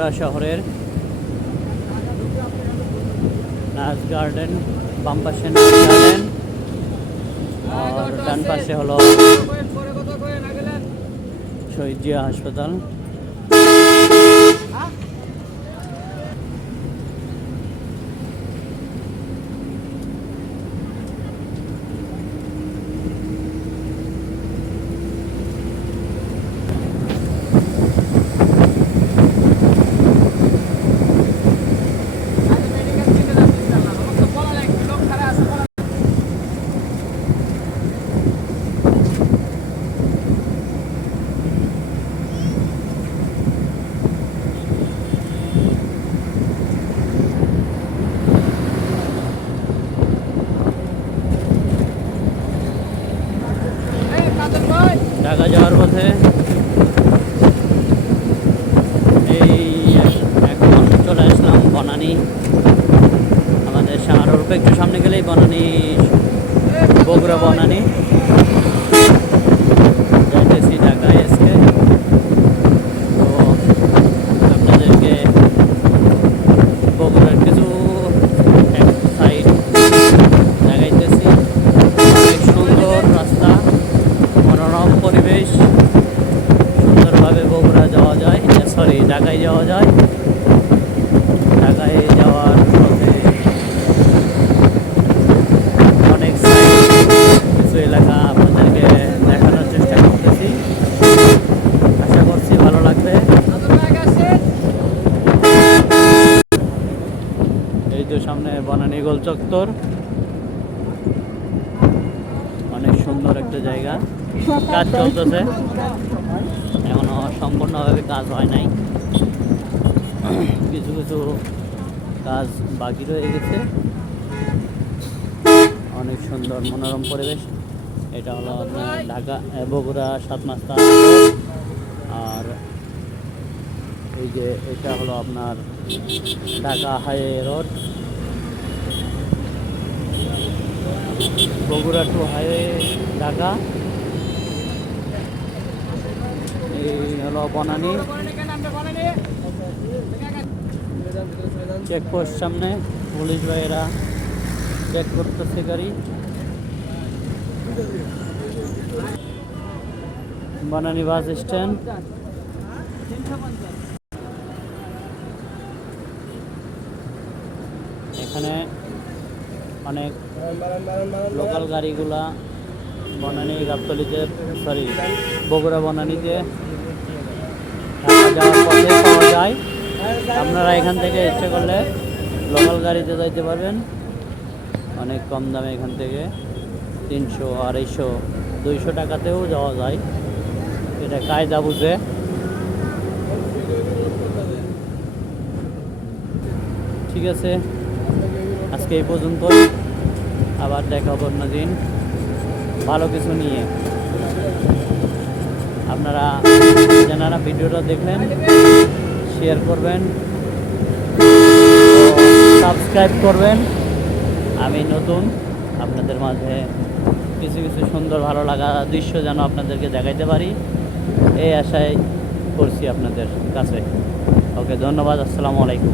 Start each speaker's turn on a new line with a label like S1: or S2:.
S1: বগুড়া শহরের নাচ গার্ডেন বাম পাশে নাচ গার্ডেন আর ডান পাশে হলো শহীদ জিয়া হাসপাতাল। পথে এই এখন চলে আসলাম বনানি। আমাদের শাহরুখ একটু সামনে গেলেই বনানি বগুড়া বনানি যাইতেছি ঢাকায় এসকে তো আপনাদেরকে বগুড়ার কিছু এক সাইড দেখাইতেছি অনেক সুন্দর রাস্তা মনোরম পরিবেশ সুন্দরভাবে বগুড়া যাওয়া সরি ঢাকায় যাওয়া যায়। ঢাকায় যাওয়ার পথে অনেক কিছু এলাকা আপনাদেরকে দেখানোর চেষ্টা করতেছি। আশা করছি ভালো লাগবে। এই তো সামনে বনানী গোল চত্বর। অনেক সুন্দর একটা জায়গা। কাজ চলতেছে। সম্পূর্ণভাবে কাজ হয় নাই। কিছু কিছু কাজ বাকি রয়ে গেছে। অনেক সুন্দর মনোরম পরিবেশ। এটা হলো ঢাকা বগুড়া সাত মাস্তা আর এই যে এটা হলো আপনার Dhaka highway road. Bogura to highway Dhaka. এই বনানী। চেকপোস্ট সামনে, পুলিশ ভাইয়েরা চেক করতেছে গাড়ি। Banani bus stand. এখানে অনেক লোকাল গাড়িগুলা বনানি গাবতলিতে সরি বগুড়া বনানীতে যাওয়ার পথে পাওয়া যায়। আপনারা এখান থেকে ইচ্ছে করলে লোকাল গাড়িতে যাইতে পারবেন। অনেক কম দামে এখান থেকে তিনশো, আড়াইশো, দুইশো টাকাতেও যাওয়া যায়। এটা কায়দা বুঝে। ঠিক আছে, আজকে এই পর্যন্ত আবার দেখা হবে অন্যদিন ভালো কিছু নিয়ে। আপনারা যারা ভিডিওটা দেখলেন শেয়ার করবেন সাবস্ক্রাইব করবেন। আমি নতুন, আপনাদের মাঝে কিছু কিছু সুন্দর ভালো লাগা দৃশ্য যেন আপনাদেরকে দেখাইতে পারি, এই আশায় করছি আপনাদের কাছে। ওকে, ধন্যবাদ, আসসালামু আলাইকুম।